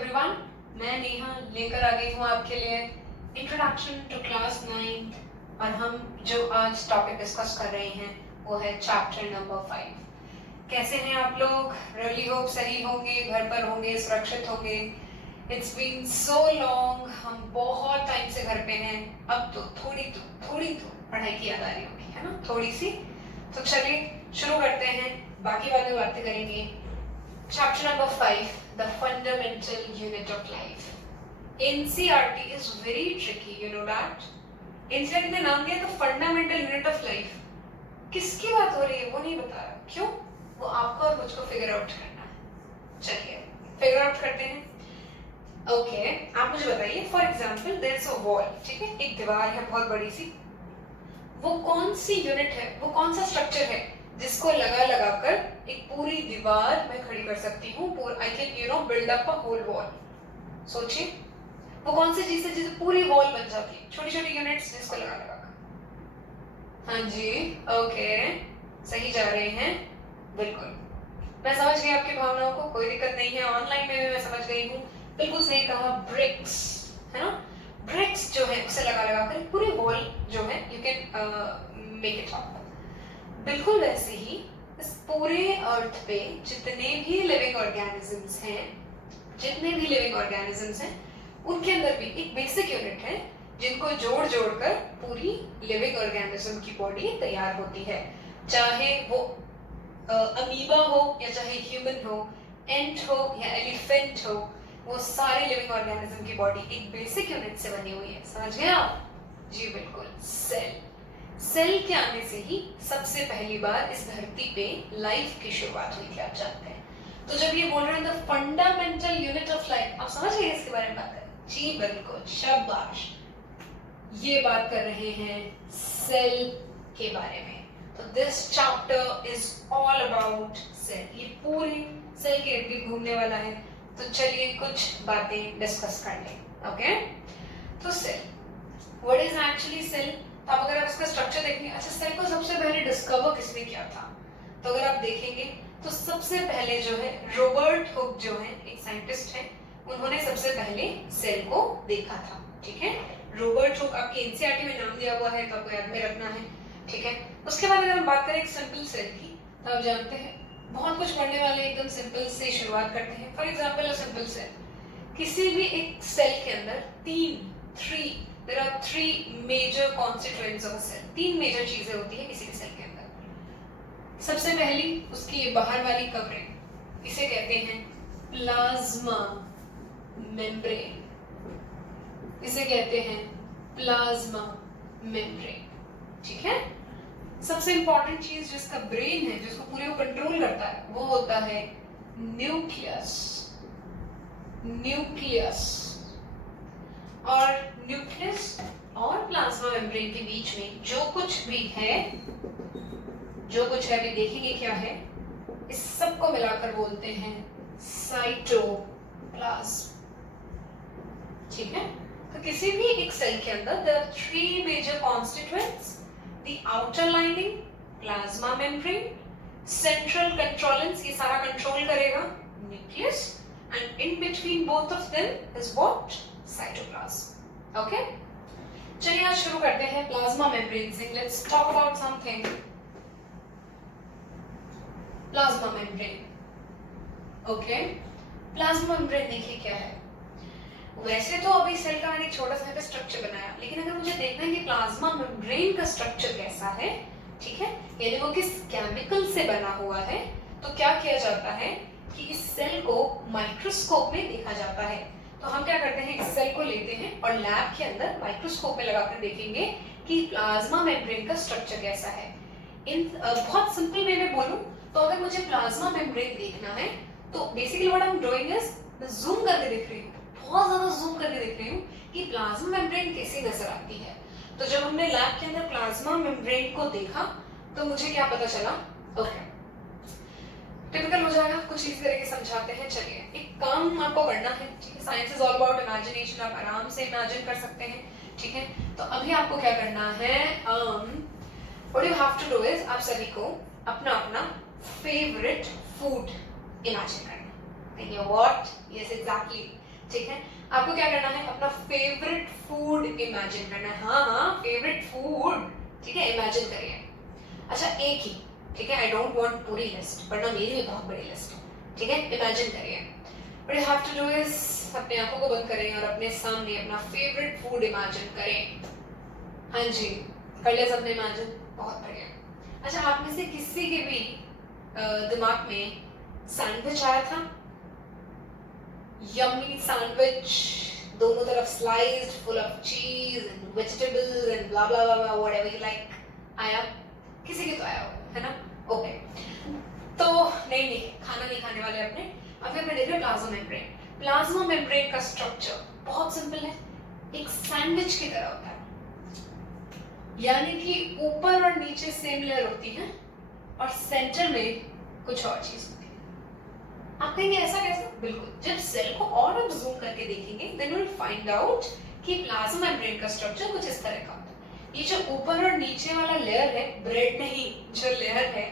Everyone, मैं नेहा लेकर आ गई हूँ आपके लिए इंट्रोडक्शन टू क्लास 9th और हम जो आज टॉपिक डिस्कस कर रहे हैं वो है चैप्टर नंबर 5। कैसे हैं आप लोग? रियली होप सही होंगे, घर पर होंगे, सुरक्षित होंगे। इट्स बीन सो लॉन्ग, हम बहुत टाइम से घर पे हैं। अब तो थोड़ी तो पढ़ाई की याद आ रही होगी, है ना, थोड़ी सी। तो चलिए शुरू करते हैं, बाकी बातें बातें करेंगे। Chapter number 5, the fundamental unit of life. NCERT is very tricky, you know that? NCERT ने नाम दिया तो fundamental unit of life. किसकी बात हो रही है वो नहीं बता रहा, क्यों? वो आपको और मुझको figure out करना है। चलिए figure out करते हैं। Okay, आप मुझे बताइए, for example, there's a wall, ठीक है? एक दीवार है बहुत बड़ी सी। वो कौन सी यूनिट है, वो कौन सा स्ट्रक्चर है जिसको लगा कर एक पूरी दीवार मैं खड़ी कर सकती हूँ? I can build up a whole wall. सोचिए वो कौन सी चीज है जिससे पूरी वॉल बन जाती है, छोटी छोटी यूनिट्स जिसको लगा कर। हाँ जी, ओके, सही जा रहे हैं, बिल्कुल। मैं समझ गई आपकी भावनाओं को, कोई दिक्कत नहीं है। ऑनलाइन में भी मैं समझ गई हूँ, बिल्कुल सही कहा, ब्रिक्स, है ना। ब्रिक्स जो है उसे लगा कर पूरी वॉल जो है you can make it up. बिल्कुल वैसे ही इस पूरे अर्थ पे जितने भी लिविंग ऑर्गेनिजम्स हैं, उनके अंदर भी एक बेसिक यूनिट है जिनको जोड़ कर पूरी लिविंग ऑर्गेनिज्म की बॉडी तैयार होती है। चाहे वो अमीबा हो या चाहे ह्यूमन हो, एंट हो या एलिफेंट हो, वो सारे लिविंग ऑर्गेनिज्म की बॉडी एक बेसिक यूनिट से बनी हुई है। समझ गए आप? जी बिल्कुल। सेल के आने से ही सबसे पहली बार इस धरती पे लाइफ की शुरुआत हुई थी, आप जानते हैं। तो जब ये बोल रहे हैं the fundamental unit of life, आप समझ गए इसके बारे में बात करें? जी बिल्कुल, शाबाश। ये बात कर रहे हैं सेल के बारे में। तो this chapter is all about cell. ये पूरे सेल के इर्द गिर्द घूमने वाला है। तो चलिए कुछ बातें डिस्कस कर लें। ओके, तो cell, what is actually cell? अब अगर आप इसका स्ट्रक्चर देखेंगे, अच्छा सेल को सबसे पहले डिस्कवर किसने किया था? तो अगर आप देखेंगे तो सबसे पहले जो है रॉबर्ट हुक जो है, एक साइंटिस्ट है, उन्होंने सबसे पहले सेल को देखा था। ठीक है, रॉबर्ट हुक, आपके एनसीईआरटी में नाम दिया हुआ है तो आपको याद में रखना है। ठीक है, उसके बाद अगर हम बात करें एक सिंपल सेल की, तो आप जानते हैं बहुत कुछ पढ़ने वाले एकदम सिंपल से शुरुआत करते हैं। For example a simple cell, किसी भी एक सेल के अंदर there are three major constituents of a cell। 3 major चीजें होती है किसी भी सेल के अंदर। सबसे पहली उसकी बाहर वाली कवरिंग, इसे कहते हैं प्लाज्मा मेम्ब्रेन। इसे कहते हैं प्लाज्मा मेम्ब्रेन। ठीक है, सबसे इंपॉर्टेंट चीज जिसका ब्रेन है, जिसको पूरे को कंट्रोल करता है, वो होता है न्यूक्लियस। और न्यूक्लियस और प्लाज्मा मेम्ब्रेन के बीच में जो कुछ है, अभी देखेंगे क्या है, इस सब को मिलाकर बोलते हैं साइटोप्लाज्म। ठीक है, तो किसी भी एक सेल के अंदर there are 3 major constituents: the outer lining, plasma membrane, central controllance, ये सारा कंट्रोल करेगा nucleus, and in between both of them is what? Cytoplasm. Okay, चलिए आज शुरू करते हैं प्लाज्मा मेम्ब्रेन से। Let's talk about something plasma membrane. Okay, plasma membrane देखिए क्या है। वैसे तो अभी सेल का मैंने एक छोटा सा स्ट्रक्चर बनाया, लेकिन अगर मुझे देखना है कि प्लाज्मा मेम्ब्रेन का स्ट्रक्चर कैसा है, ठीक है, यानी वो किस केमिकल से बना हुआ है, तो क्या किया जाता है कि इस सेल को माइक्रोस्कोप में देखा जाता है। तो हम क्या करते हैं, इस सेल को लेते हैं और लैब के अंदर माइक्रोस्कोप में लगाकर देखेंगे कि प्लाज्मा मेम्ब्रेन का स्ट्रक्चर कैसा है। बहुत सिंपल वे में बोलूं तो अगर मुझे प्लाज्मा मेम्ब्रेन देखना है तो basically what I am doing is मैं जूम करके देख रही हूँ, बहुत ज्यादा जूम करके देख रही हूँ कि प्लाज्मा मेम्ब्रेन कैसी नजर आती है। तो जब हमने लैब के अंदर प्लाज्मा मेम्ब्रेन को देखा तो मुझे क्या पता चला? ओके, टिपिकल हो जाएगा, कुछ इसी तरह के समझाते हैं। चलिए एक काम आपको करना है, ठीक है, science is all about imagination, आप आराम से इमेजिन कर सकते हैं। ठीक है, तो अभी आपको क्या करना है, what you have to do is आप सभी को अपना अपना फेवरेट फूड इमेजिन करना। व्हाट? यस एग्जैक्टली, ठीक है, आपको क्या करना है, अपना फेवरेट फूड इमेजिन करना है। हाँ, फेवरेट फूड, ठीक है, इमेजिन करिए। अच्छा, एक ही, ठीक है, आई डोंट वांट पूरी लिस्ट, वरना मेरी भी बहुत बड़ी लिस्ट है, ठीक है, इमेजिन करिए। What you have to do is अपने आंखों को बंद करें और अपने सामने अपना फेवरेट फूड इमेजिन करें। हाँ जी, कर लिया सबने इमेजिन, बहुत बढ़िया। अच्छा, आप में से किसी के भी दिमाग में सैंडविच आया था? यम्मी सैंडविच, दोनों तरफ स्लाइस्ड, फुल ऑफ चीज and vegetables and blah blah blah whatever you like, आया? किसी की तो आया होगा, है ना? ओके, तो नहीं, खाना नहीं खाने वाले अपने। अब मैं देख रहे प्लाज्मा मेम्ब्रेन। प्लाज्मा मेम्ब्रेन का स्ट्रक्चर बहुत सिंपल है, एक सैंडविच की तरह होता है, यानी कि ऊपर और नीचे सेम लेयर होती है और सेंटर में कुछ और चीज होती है। आप कहेंगे ऐसा कैसे? बिल्कुल, जब सेल को और आप जूम करके देखेंगे then you will find out कि प्लाज्मा मेम्ब्रेन का स्ट्रक्चर कुछ इस तरह का होता है। ये जो ऊपर और नीचे वाला लेयर है, ब्रेड नहीं, जो लेयर है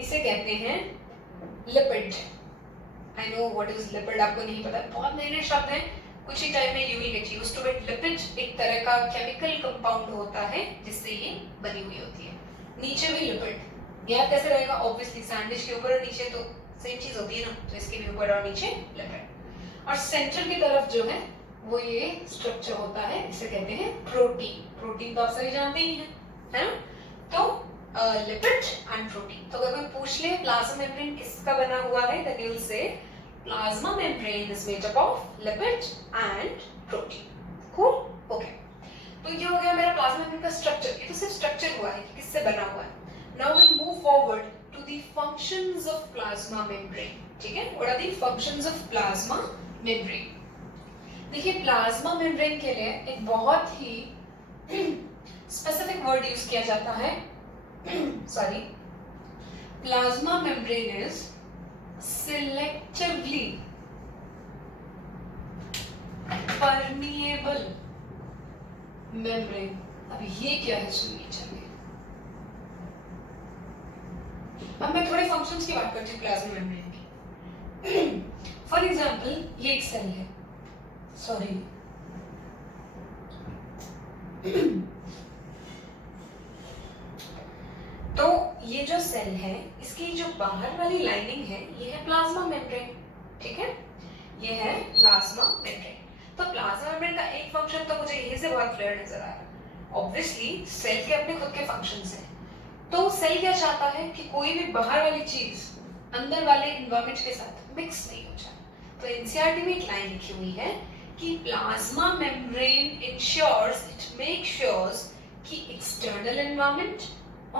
इसे कहते हैं lipid. I know what is lipid, आपको नहीं पता, बहुत नए शब्द हैं, कुछ ही टाइम में you will get used to it. Lipid एक तरह का केमिकल कंपाउंड होता है जिससे ये बनी हुई होती है। नीचे भी लिपिड, याद कैसे रहेगा? ऑब्वियसली सैंडविच के ऊपर और नीचे तो सेम चीज होती है ना, तो इसके भी ऊपर और नीचे लिपिड। और सेंटर की तरफ जो है वो ये स्ट्रक्चर होता है, इसे कहते हैं प्रोटीन। प्रोटीन तो आप सभी जानते ही हैं, है ना? तो लिपिड एंड प्रोटीन। तो अगर कोई पूछ ले प्लाज्मा मेम्ब्रेन किसका बना हुआ है, then you will say plasma membrane is made up of lipid and protein. Cool? Okay. तो ये हो गया मेरा प्लाज्मा मेम्ब्रेन का स्ट्रक्चर। ये तो सिर्फ स्ट्रक्चर हुआ है कि किससे बना हुआ है। Now we'll move forward to the functions of plasma membrane. ठीक है? What are the functions of plasma membrane? देखिए, प्लाज्मा मेम्ब्रेन के लिए एक बहुत ही स्पेसिफिक वर्ड यूज किया जाता है। Sorry, plasma membrane is selectively permeable membrane। अब ये क्या है सुनिए, चलिए अब मैं थोड़े फंक्शंस की बात करती हूँ प्लाज्मा मेम्ब्रेन की। फॉर एग्जांपल, ये एक सेल है, सॉरी तो ये जो सेल है इसकी जो बाहर वाली लाइनिंग है ये है प्लाज्मा मेम्ब्रेन, ठीक है, ये है प्लाज्मा मेम्ब्रेन। तो प्लाज्मा मेम्ब्रेन का एक फंक्शन तो मुझे यही से बहुत क्लियर नजर आ रहा है। ऑब्वियसली सेल के अपने खुद के फंक्शंस हैं, तो सेल क्या चाहता है कि कोई भी बाहर वाली चीज अंदर वाले एनवायरनमेंट के साथ मिक्स नहीं हो जाए। तो एनसीईआरटी में एक लाइन लिखी हुई है कि plasma membrane ensures, it make sures कि एक्सटर्नल एनवायरनमेंट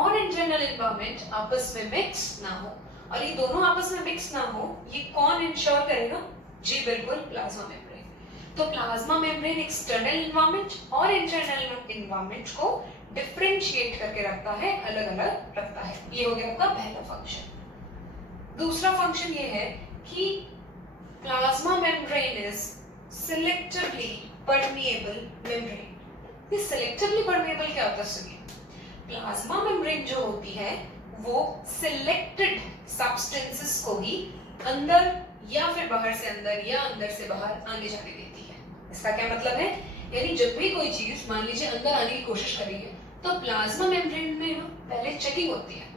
और इंटरनल एनवायरनमेंट आपस में मिक्स ना हो। और ये दोनों आपस में मिक्स ना हो, ये कौन इंश्योर करेगा? जी बिल्कुल, प्लाज्मा मेम्ब्रेन। तो प्लाज्मा मेम्ब्रेन एक्सटर्नल एनवायरनमेंट और इंटरनल एनवायरनमेंट को डिफरेंशिएट करके रखता है, अलग अलग रखता है। ये हो गया आपका पहला फंक्शन। दूसरा फंक्शन ये है कि plasma membrane is selectively permeable membrane. ये सिलेक्टिवली परमिएबल क्या होता है सुनिए। प्लाज्मा मेम्ब्रेन जो होती है वो सिलेक्टेड सब्सटेंसेस को ही अंदर या फिर बाहर से अंदर या अंदर से बाहर आने जाने देती है। इसका क्या मतलब है? यानी जब भी कोई चीज मान लीजिए अंदर आने की कोशिश कर रही है तो प्लाज्मा मेम्ब्रेन में ना पहले चेकिंग होती है।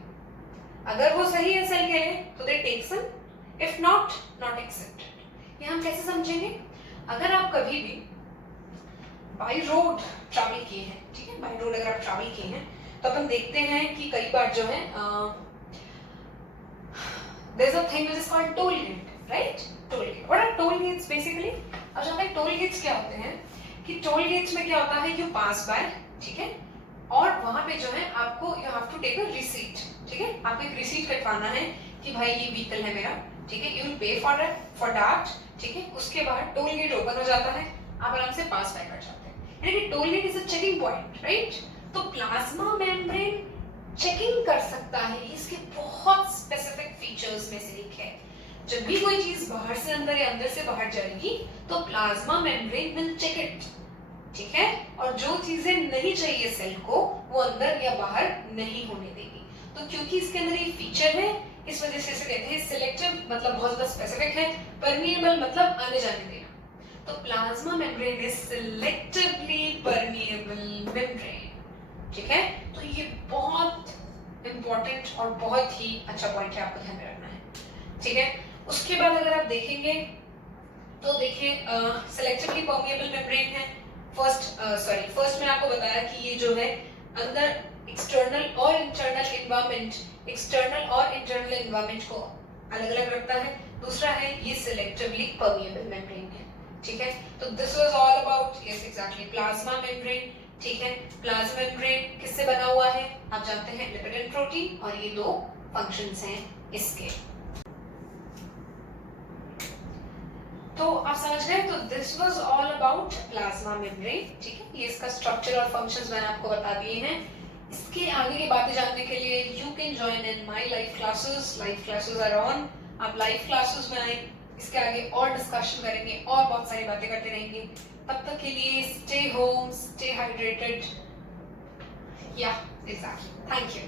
अगर वो सही है सेल के लिए तो they take some, if not not accepted. ये हम कैसे समझेंगे? अगर आप कभी भी बाई रोड ट्रैवल किए हैं, ठीक है, बाई रोड अगर आप ट्रैवल किए हैं तो अपन देखते हैं कि कई बार जो है there is a thing which is called toll gate, right? Toll gate. What are toll gates basically? अब जानते हैं टोल गेट्स क्या होते हैं कि टोल गेट्स में क्या होता है, यू पास बाय, ठीक है, और वहां पे जो है आपको you have to take a receipt, ठीक है, आपको एक रिसीट कटवाना है कि भाई ये व्हीकल है मेरा, ठीक है, you will pay for that, ठीक है। उसके बाद टोल गेट ओपन हो जाता है, आप आराम से पास बाय कर जाते हैं। यानी कि toll gate is a checking point, right? तो प्लाज्मा मेम्ब्रेन चेकिंग कर सकता है, इसके बहुत स्पेसिफिक फीचर्स में से एक है। जब भी कोई चीज बाहर से अंदर या अंदर से बाहर जाएगी तो plasma membrane will check it, ठीक है, और जो चीजें नहीं चाहिए सेल को वो अंदर या बाहर नहीं होने देगी। तो क्योंकि इसके अंदर ये फीचर है इस वजह से इसे कहते हैं सिलेक्टिव, मतलब बहुत ज्यादा स्पेसिफिक है, परमिएबल मतलब आने जाने देना। तो plasma membrane is selectively permeable membrane, ठीक है। तो ये बहुत इंपॉर्टेंट और बहुत ही अच्छा पॉइंट है, आपको ध्यान में रखना है, ठीक है। उसके बाद अगर आप देखेंगे तो देखिए सिलेक्टिवली परमिएबल मेम्ब्रेन है। फर्स्ट में आपको बताया कि ये जो है अंदर एक्सटर्नल और इंटरनल एनवायरनमेंट को अलग अलग रखता है। दूसरा है ये सिलेक्टिवली परमिएबल मेम्ब्रेन है, ठीक है। तो this was all about yes exactly plasma membrane, ठीक है। प्लाज्मा मेम्ब्रेन किससे बना हुआ है, आप जानते हैं लिपिड एंड प्रोटीन, और ये दो फंक्शंस हैं इसके। तो आप समझ गए, तो this was all about plasma membrane, ठीक है। ये इसका स्ट्रक्चर और फंक्शंस मैंने आपको बता दिए हैं। इसके आगे की बातें जानने के लिए you can join in my live classes are on. आप लाइव क्लासेस में आए, इसके आगे और डिस्कशन करेंगे और बहुत सारी बातें करते रहेंगे। तब तक के लिए स्टे होम, स्टे हाइड्रेटेड, या एग्जैक्टली, थैंक यू।